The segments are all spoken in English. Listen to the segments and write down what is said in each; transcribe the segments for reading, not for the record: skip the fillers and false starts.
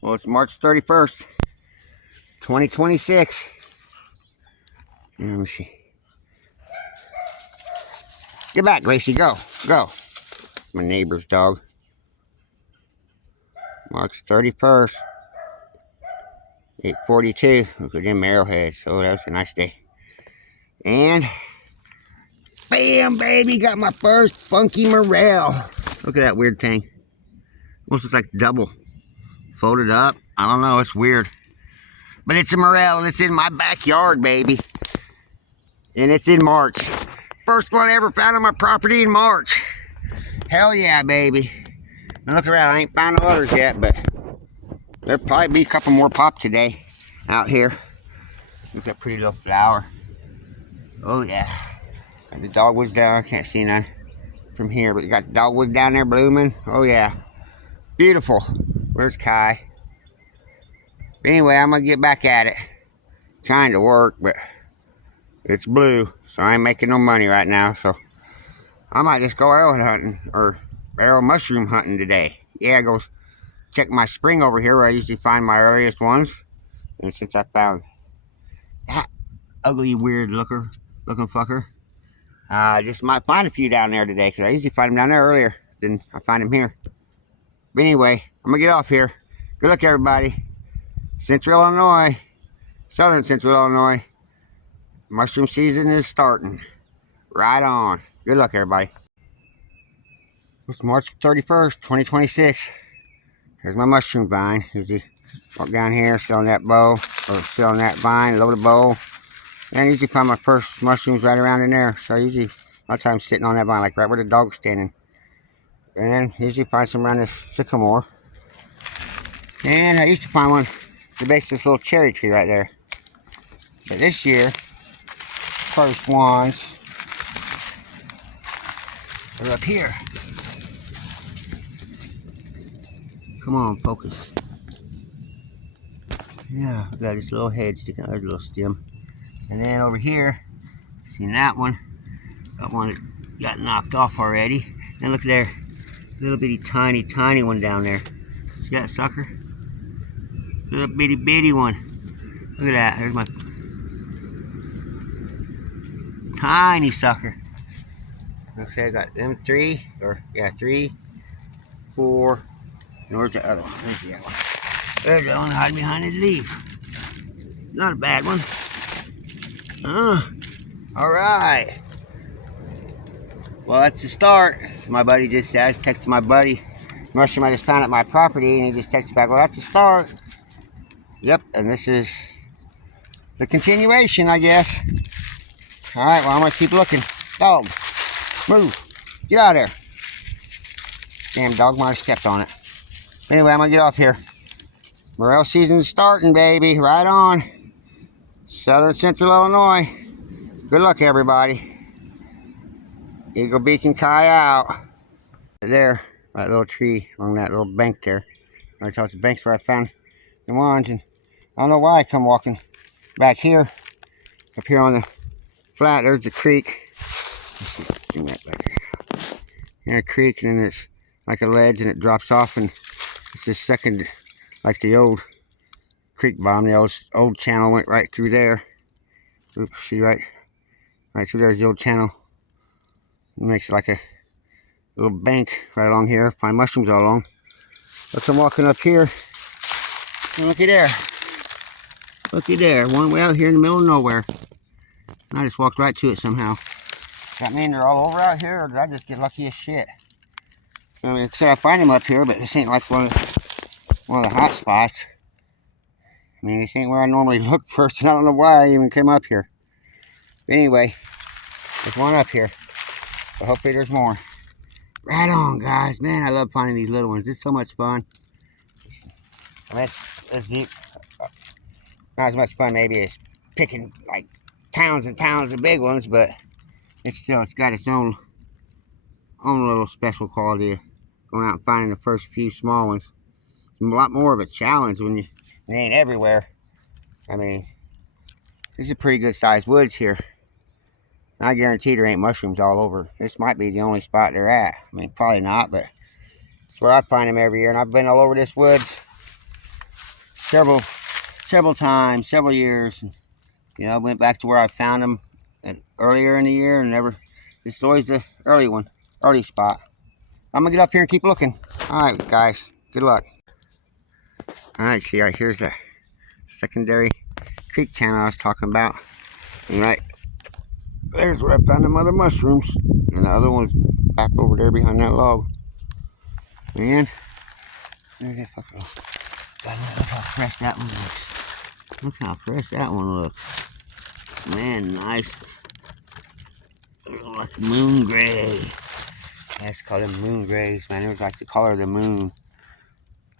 Well, it's March 31st, 2026. Let me see. Get back, Gracie. Go. Go. My neighbor's dog. March 31st, 8:42. Look at them arrowheads. Oh, that was a nice day. And bam, baby, got my first funky morel. Look at that weird thing. Almost looks like double folded up. I don't know. It's weird. But it's a morel, and it's in my backyard, baby. And it's in March. First one I ever found on my property in March. Hell yeah, baby. Now look around. I ain't found no others yet, but there'll probably be a couple more pop today out here. Look at that pretty little flower. Oh yeah. And the dogwood's down. I can't see none from here, but you got the dogwood down there blooming. Oh yeah. Beautiful. Where's Kai? Anyway, I'm gonna get back at it. Trying to work, but it's blue, so I ain't making no money right now. So I might just go arrowhead hunting or arrow mushroom hunting today. Yeah, go check my spring over here where I usually find my earliest ones. And since I found that ugly, weird looking fucker, I just might find a few down there today because I usually find them down there earlier than I find them here. But anyway, I'm gonna get off here. Good luck, everybody. Central Illinois, Southern Central Illinois. Mushroom season is starting. Right on. Good luck, everybody. It's March 31st, 2026. Here's my mushroom vine. Usually walk down here, sit on that bow, or sit on that vine, load a bowl. And I usually find my first mushrooms right around in there. So I usually, a lot of times sitting on that vine, like right where the dog's standing. And then usually find some around this sycamore. And I used to find one at the base of this little cherry tree right there. But this year, first ones are up here. Come on, focus. Yeah, got this little head sticking out, a little stem. And then over here, seen that one. Got one that got knocked off already. And look there, little bitty tiny one down there. See that sucker? Little bitty one. Look at that. There's my tiny sucker. Okay, I got them three, 4. And where's the other one? There's the other one. There's the one hiding behind his leaf. Not a bad one. Alright. Well, that's the start. My buddy just says, texted my buddy, mushroom I just found at my property, and he just texted back, well, that's the start. Yep, and this is the continuation, I guess. Alright, well, I'm going to keep looking. Dog, move. Get out of there. Damn dog might have stepped on it. Anyway, I'm going to get off here. Morel season's starting, baby. Right on. Southern Central Illinois. Good luck, everybody. Eagle Beacon Kai out. There, that little tree along that little bank there. I told you the bank's where I found the ones, and I don't know why I come walking back here. Up here on the flat, there's the creek. Bring that back here. There's a creek, and then it's like a ledge, and it drops off, and it's the second, like the old creek bottom. The old channel went right through there. Oops, see right through there's the old channel. It makes it like a little bank right along here. Find mushrooms all along. But I'm walking up here. And looky there. Looky there. One way out here in the middle of nowhere. And I just walked right to it somehow. Does that mean they're all over out here, or did I just get lucky as shit? So, I find them up here, but this ain't like one of the hot spots. I mean, this ain't where I normally look first, and I don't know why I even came up here. But anyway, there's one up here. So hopefully there's more. Right on, guys. Man, I love finding these little ones. It's so much fun. I mean, it's deep. Not as much fun maybe as picking like pounds and pounds of big ones, but it's got its own little special quality of going out and finding the first few small ones. It's a lot more of a challenge when they ain't everywhere. I mean, this is pretty good sized woods here. I guarantee there ain't mushrooms all over. This might be the only spot they're at. I mean, probably not, but it's where I find them every year. And I've been all over this woods several times, several years. And, you know, I went back to where I found them earlier in the year and never. This is always the early spot. I'm gonna get up here and keep looking. All right, guys. Good luck. All right, see, right here's the secondary creek channel I was talking about. And right there's where I found them other mushrooms, and the other one's back over there behind that log. Man, look how fresh that one looks. Look how fresh that one looks. Man, nice. Like moon gray. I used to call them moon grays, man. It was like the color of the moon.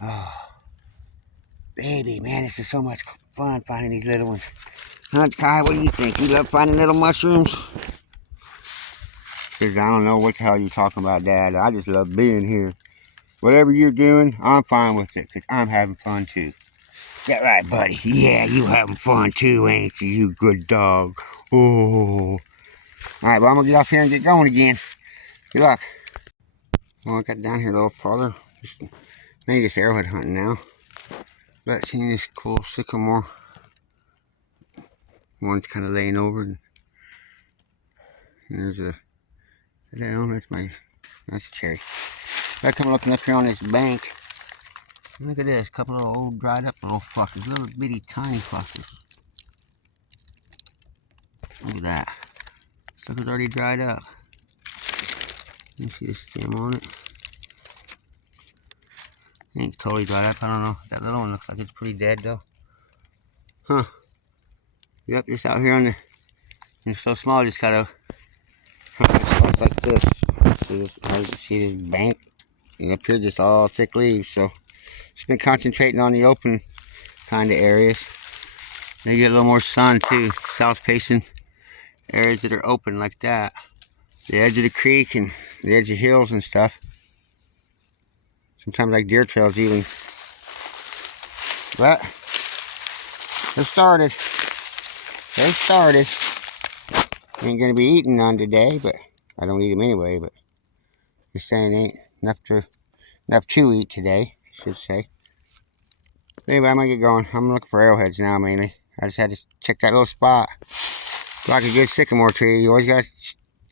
Oh, baby, man, this is so much fun finding these little ones. Huh, Kai, what do you think? You love finding little mushrooms? Because I don't know what the hell you're talking about, Dad. I just love being here. Whatever you're doing, I'm fine with it, because I'm having fun too. That right, buddy? Yeah, you having fun too, ain't you, you good dog? Oh. Alright, well, I'm going to get off here and get going again. Good luck. Well, I got down here a little farther. Maybe just arrowhead hunting now. But seeing this cool sycamore. One's kind of laying over. And there's a... That's a cherry. I come looking up here on this bank. Look at this, a couple of old dried up little fuckers, little bitty tiny fuckers. Look at that. Sucker's already dried up. You see the stem on it? It ain't totally dried up, I don't know. That little one looks like it's pretty dead though. Huh. Yep, just out here on the, it's so small, just gotta hunt spots like this. How you see this bank? And up here just all thick leaves, so it's been concentrating on the open kind of areas. They get a little more sun too, south facing areas that are open like that. The edge of the creek and the edge of hills and stuff. Sometimes like deer trails even. But they started. They started. Ain't gonna be eating none today, but I don't eat them anyway, but just saying ain't enough to eat today, I should say. Anyway, I'm gonna get going. I'm looking for arrowheads now mainly. I just had to check that little spot. Like a good sycamore tree. You always gotta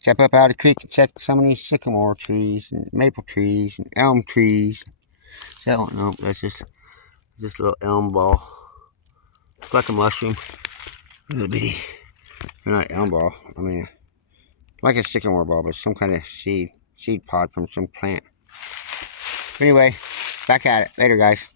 step up out of the creek and check some of these sycamore trees and maple trees and elm trees. That one, no, that's just a little elm ball. It's like a mushroom. A little bitty. Not elm ball. I mean, like a sycamore ball, but some kind of seed pod from some plant. Anyway, back at it. Later, guys.